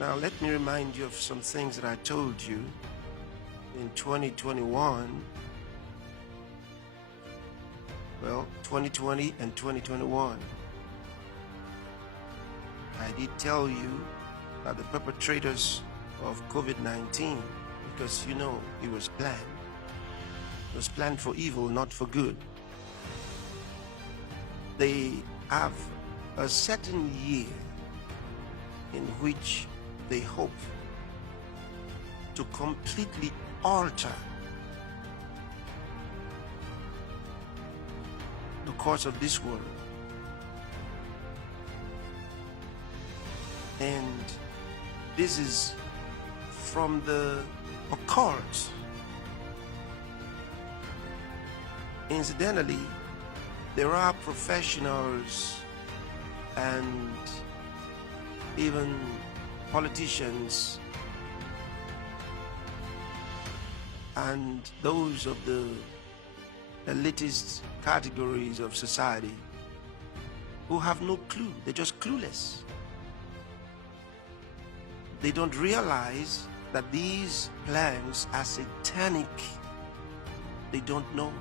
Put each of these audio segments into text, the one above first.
Now, let me remind you of some things that I told you in 2021. Well, 2020 and 2021. I did tell you that the perpetrators of COVID-19, because it was planned. It was planned for evil, not for good. They have a certain year in which they hope to completely alter the course of this world. And this is from the occult. Incidentally, there are professionals and even politicians and those of the elitist categories of society who have no clue. They're just clueless. They don't realize that these plans are satanic. They don't know.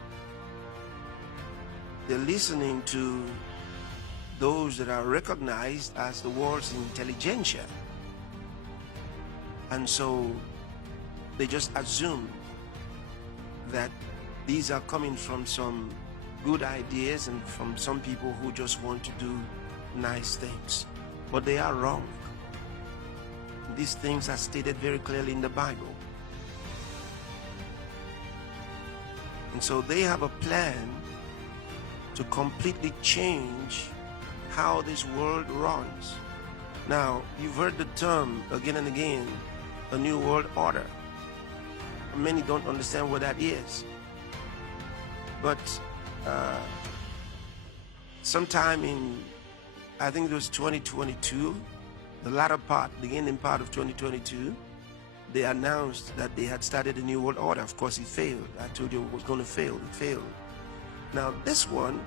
They're listening to those that are recognized as the world's intelligentsia. And so they just assume that these are coming from some good ideas and from some people who just want to do nice things. But they are wrong. These things are stated very clearly in the Bible. And so they have a plan to completely change how this world runs. Now, you've heard the term again and again, a new world order. Many don't understand what that is. But sometime in, I think it was 2022, the latter part, beginning part of 2022, they announced that they had started a new world order. Of course, it failed. I told you it was going to fail. It failed. Now, this one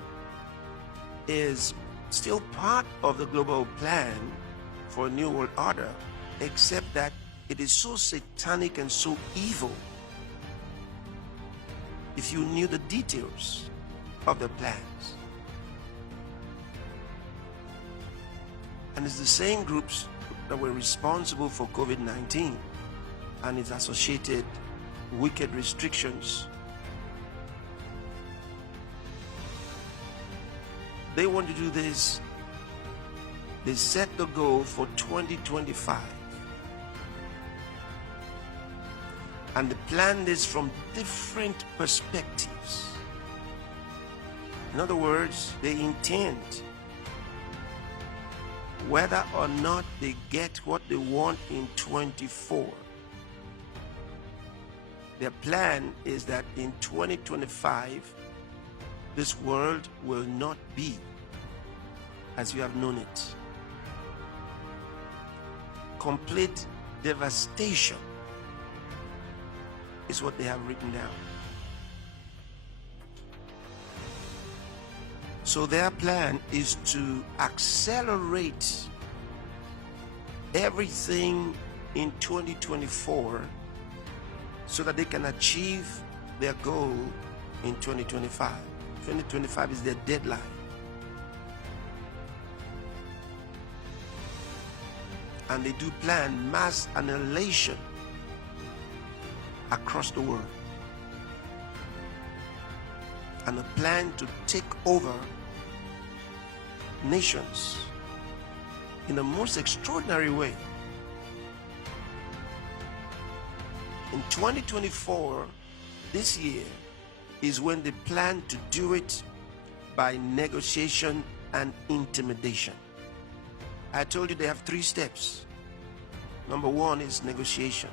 is still part of the global plan for a new world order, except that it is so satanic and so evil. If you knew the details of the plans. And it's the same groups that were responsible for COVID-19 and its associated wicked restrictions. They want to do this. They set the goal for 2025. And they plan this from different perspectives. In other words, they intend, whether or not they get what they want in 24, their plan is that in 2025, this world will not be as you have known it. Complete devastation is what they have written down. So their plan is to accelerate everything in 2024 so that they can achieve their goal in 2025. 2025 is their deadline. And they do plan mass annihilation across the world, and a plan to take over nations in the most extraordinary way. In 2024, this year, is when they plan to do it by negotiation and intimidation. I told you they have 3 steps. Number 1 is negotiation.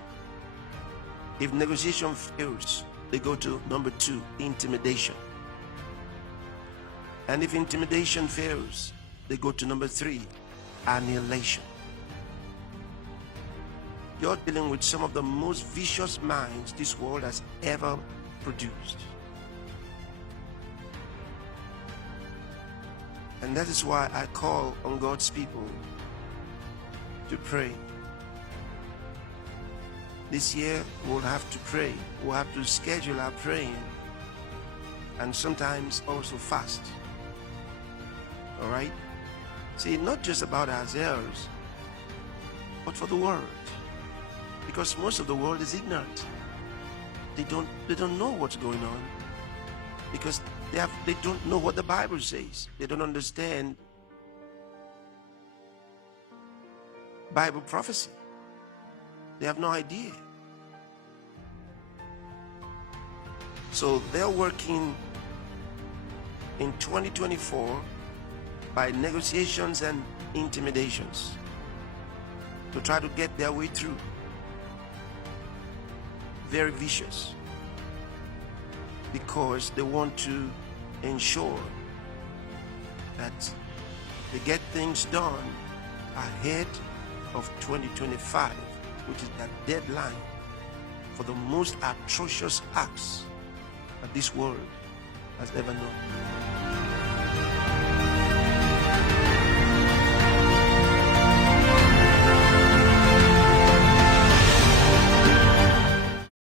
If negotiation fails, they go to number 2, intimidation. And if intimidation fails, they go to number 3, annihilation. You're dealing with some of the most vicious minds this world has ever produced. And that is why I call on God's people to pray This year we'll have to pray. We'll have to schedule our praying and sometimes also fast. All right? See, not just about ourselves, but for the world. Because most of the world is ignorant. They don't know what's going on. Because they don't know what the Bible says. They don't understand Bible prophecy. They have no idea. So they're working in 2024 by negotiations and intimidations to try to get their way through. Very vicious, because they want to ensure that they get things done ahead of 2025, which is that deadline for the most atrocious acts that this world has ever known.